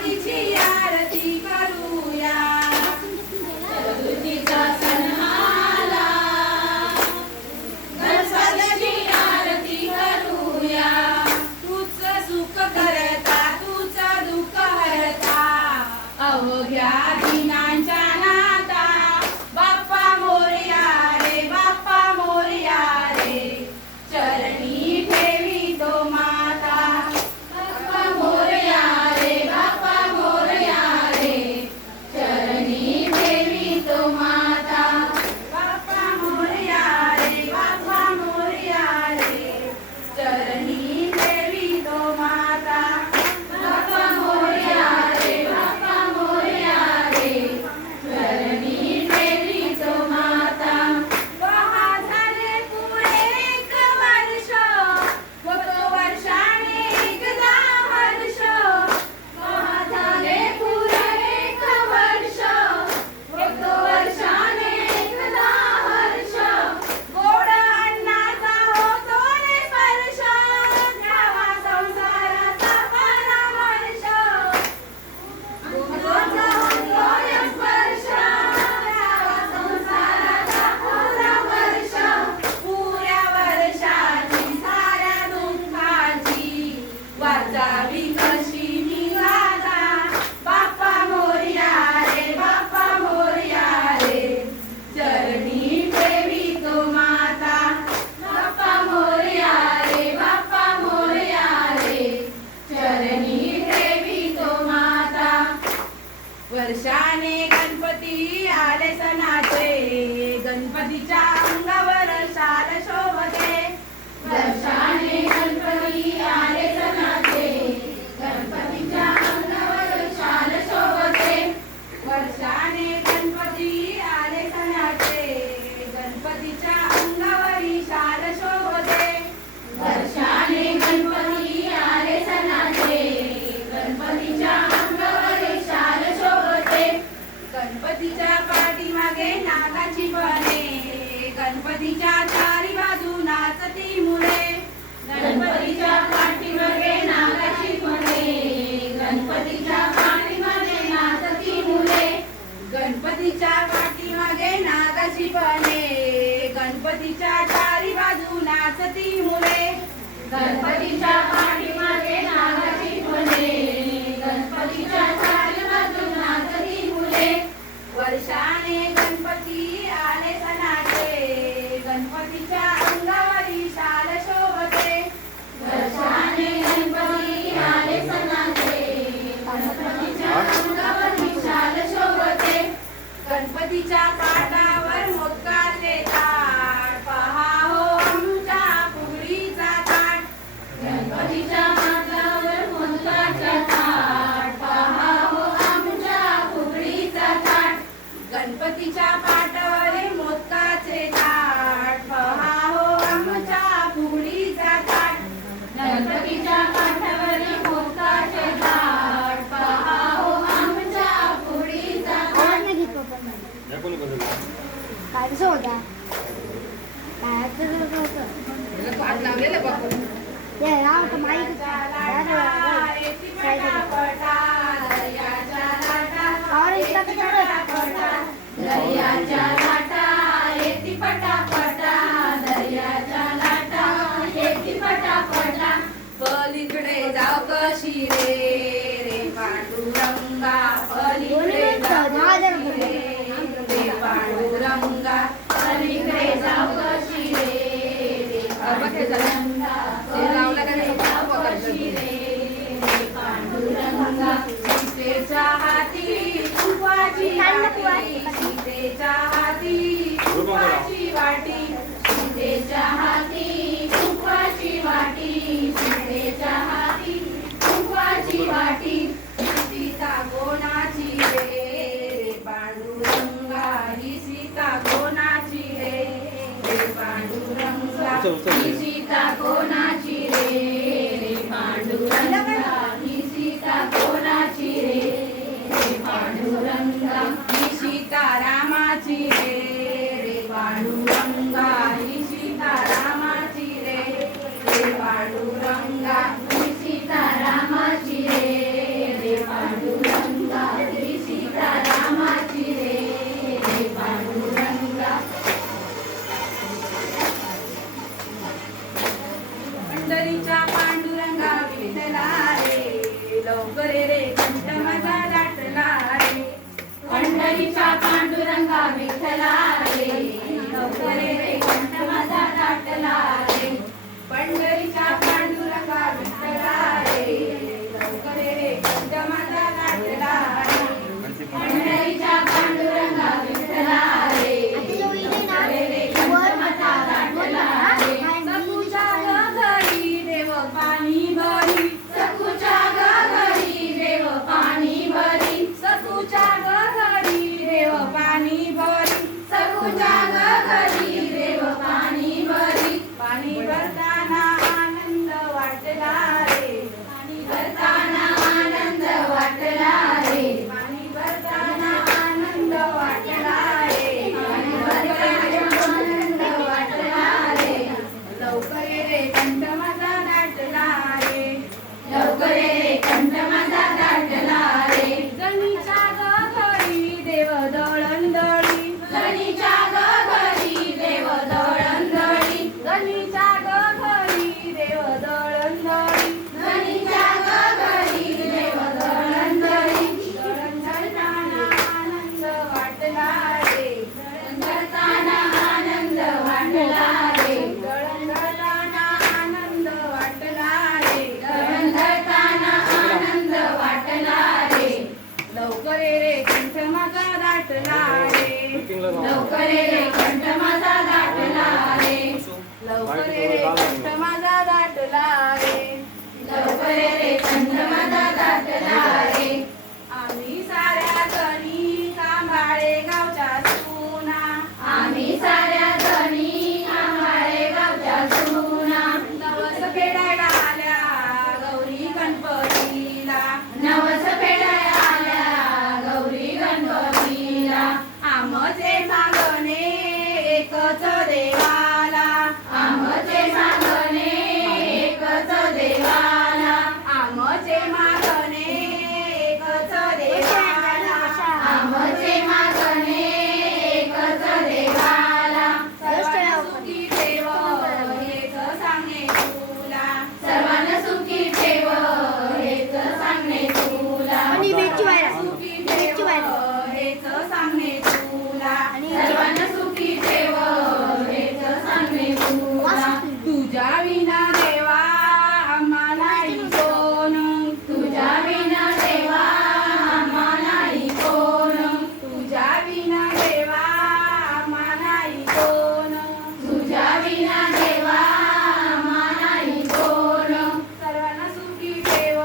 गणपतीची आरती करूया चतुर्थीचा सण आला गणपतीची आरती करूया तुझं सुख करता तुझं दुःख हरता अवघ्या दिनांच्या नाता बाप्पा मोरया रे बाप्पा मोरया रे चरणी ठेवी तो माता बाप्पा मोरया रे बाप्पा मोरया रे चरणी ठेवी तो माता बाप्पा मोरया रे बाप्पा मोरया रे चरणी ठेवी तो माता बाप्पा मोरया रे बाप्पा मोरया रे चरणी ठेवी तो माता पहा झाले पुरे एक वर्ष होतो वर्षाने एकदा हर्ष पहा झाले पुरे एक वर्ष होतो वर्षाने एकदा हर्ष गोड अन्नाचा होतो रे स्पर्श द्यावा संसाराचा परामर्श गोडाचा होतोय स्पर्श द्यावा संसाराचा परामर्श पुऱ्या वर्षाची साऱ्या दुःखाची वाचावी कशी निघाला बाप्पा मोरया रे बाप्पा मोरया रे चरणी ठेवी तो माता बाप्पा मोरया रे बाप्पा मोरया रे चरणी ठेवी तो माता वर्षाने गणपती आले सणाचे गणपतीच्या अंगावर शाल शोभते वर्षाने गणपती आले सणाचे गणपतीच्या अंगावर शाल शोभते वर्षाने गणपती आले सणाचे गणपतीच्या अंगावरी शाल शोभते वर्षाने गणपती आले सणाचे गणपतीच्या अंगावरी शाल शोभते गणपतीच्या पाठीमागे नागाची बने गणपतीच्या चारी बाजू नाचती मुले गणपतीच्या पाठीमागे नागाची बने गणपतीच्या पाठीमागे नाचती मुले गणपतीच्या पाठीमागे नागाची बने गणपतीच्या चारी बाजू नाचती मुले गणपतीच्या पाठीमागे नागाची बने गणपतीच्या चारी बाजू नाचती मुले वर्षाने गणपती आले सणाचे गणपतीच्या अंगावरी शाल शोभते वर्षाने गणपती आले सणाचे गणपतीच्या अंगावरी शाल शोभते गणपतीच्या पाटावर मोदकाचे ताट पहा हो आमच्या फुगडीचा ताट गणपतीच्या पाटावर मोदकाचे ताट पहा हो आमच्या फुगडीचा ताट गणपतीच्या पाटावर मोदकाचे ताट पहा हो आमच्या फुगडीचा ताट गणपतीच्या पाटावर मोदकाचे ताट पहा हो आमच्या फुगडीचा ताट काय कसं होता काय होतं पाठ लावलेलं बापू ते राव का माईक दर्याच्या लाटा येती पटापटा दर्याच्या लाटा येती पटापटा पलीकडे जाव कशी रे रे पांडुरंगा पलीकडे जाव कशी रे रे पांडुरंगा पलीकडे जाव कशी रे पांडुरंगा पलीकडे जाव कशी रे पांडुरंगा सीतेच्या हाती तुपाची वाटी सीतेच्या हाती तुपाची वाटी सीतेच्या हाती तुपाची वाटी सीतेच्या हाती तुपाची वाटी सीता कोणा रे कंठ माझा दाटला रे पंढरीच्या पांडुरंगा विठ्ठला रे लवकर ये रे कंठ माझा दाटला रे पंढरीच्या पांडुरंगा विठ्ठला रे लवकर ये रे कंठ माझा दाटला रे पंढरीच्या पांडुरंगा विठ्ठला रे लवकर ये रे कंठ माझा दाटला रे सकुच्या घरी देव पाणी भरी सकुच्या घरी देव पाणी भरी सकुच्या घरी देव पाणी भरी सकुच्या घरी देव पाणी भरी पाणी भरताना आनंद वाटला रे पाणी भरताना आनंद वाटला रे पाणी भरताना आनंद वाटला रे पाणी भरताना आनंद वाटला रे लवकर ये रे कंठ माझा दाटला रे लवकर ये रे कंठ माझा दाटला रे गणीच्या घरी देव दळणदळी गणीच्या घरी देव दळणदळी गणीच्या घरी देव दळणदळी गणीच्या घरी देव दळणदळी दळण दळताना आनंद वाटला रे दळण दळताना आनंद वाटला रे दळण दळताना आनंद वाटला रे दळण दळताना आनंद वाटला रे लवकर ये रे कंठ माझा दाटला रे लवकर ये रे कंठ माझा दाटला रे लवकर ये रे कंठ माझा दाटला रे लवकर ये रे कंठ माझा दाटला रे आम्ही साऱ्या जणी कांबाळे गावच्या सुना आम्ही साऱ्या जणी कांबाळे गावच्या सुना नवस फेडायला आल्या गौरी गणपतीला नवस फेडायला आल्या गौरी गणपतीला आमचे मागणे एकच देवाला आमचे मागणे एकच देवाला आमचे मागणे एकच देवाला आमचे मागणे एकच देवाला सर्वांना सुखी ठेव हेच सांगणे तुला सर्वांना सुखी ठेव हेच सांगणे तुला आणि वेची व्हायला. सुखी वेची ठेव व्हायला. हेच सांगणे तुला सर्वांना सुखी ठेव हेच सांगणे तुला तुझ्या विना देवा आम्हा नाही कोण तुझ्या विना देवा आम्हा नाही कोण तुझ्या विना देवा आम्हा नाही कोण तुझ्या विना देवा आम्हा नाही कोण सर्वांना सुखी ठेव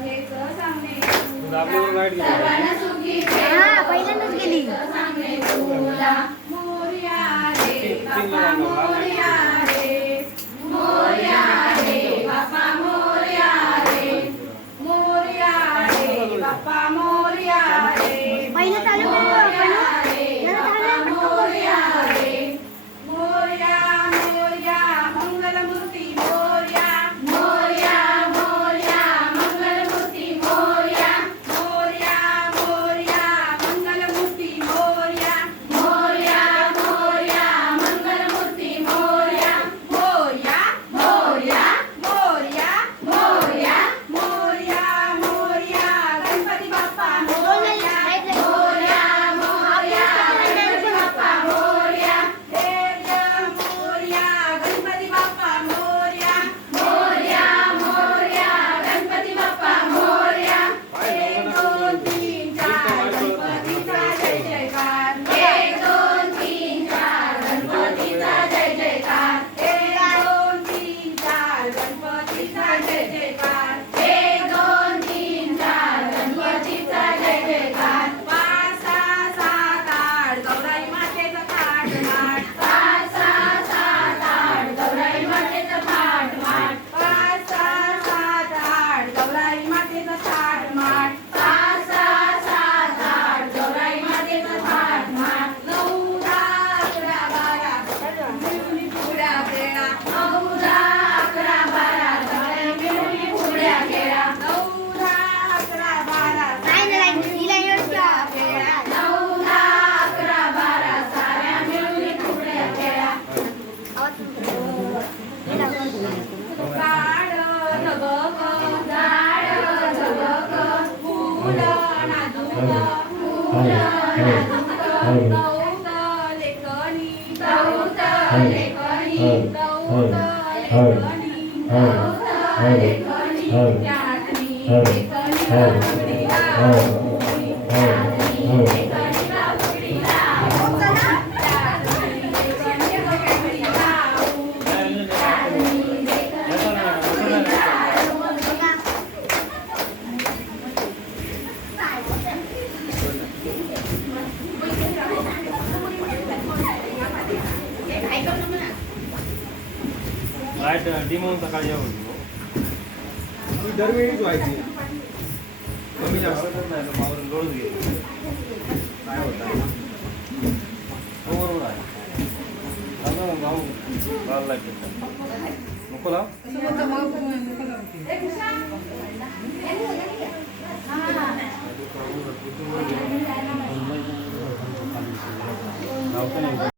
हेच सांगणे तुला सर्वांना सुखी ठेव हा, पहिल्यांदाच गेली. सांगणे तुला मोरया रे बाप्पा मोरया रे मोरया रे बाप्पा मोरया रे मोरया रे बाप्पा मोरया रे पहिलं चालू करू मोरया आपण. रे जरा बाप्पा थांबा. मोरया रे मोरया मोरया मंगलमूर्ती मोरया मोरया मोरया मंगलमूर्ती मोरया मोरया मोरया मंगलमूर्ती मोरया मोरया मोरया मंगलमूर्ती मोरया मोरया मोरया मोरया मोरया मोरया मोरया गणपती बाप्पा लाईट डिम होऊन सकाळी जेवण दरवेळीच व्हायची कमी जास्त नाही तर पावर लोळच गेली काय होतं बरोबर आहे आता भाऊ लाल लाईट नको लाव लावतो नाही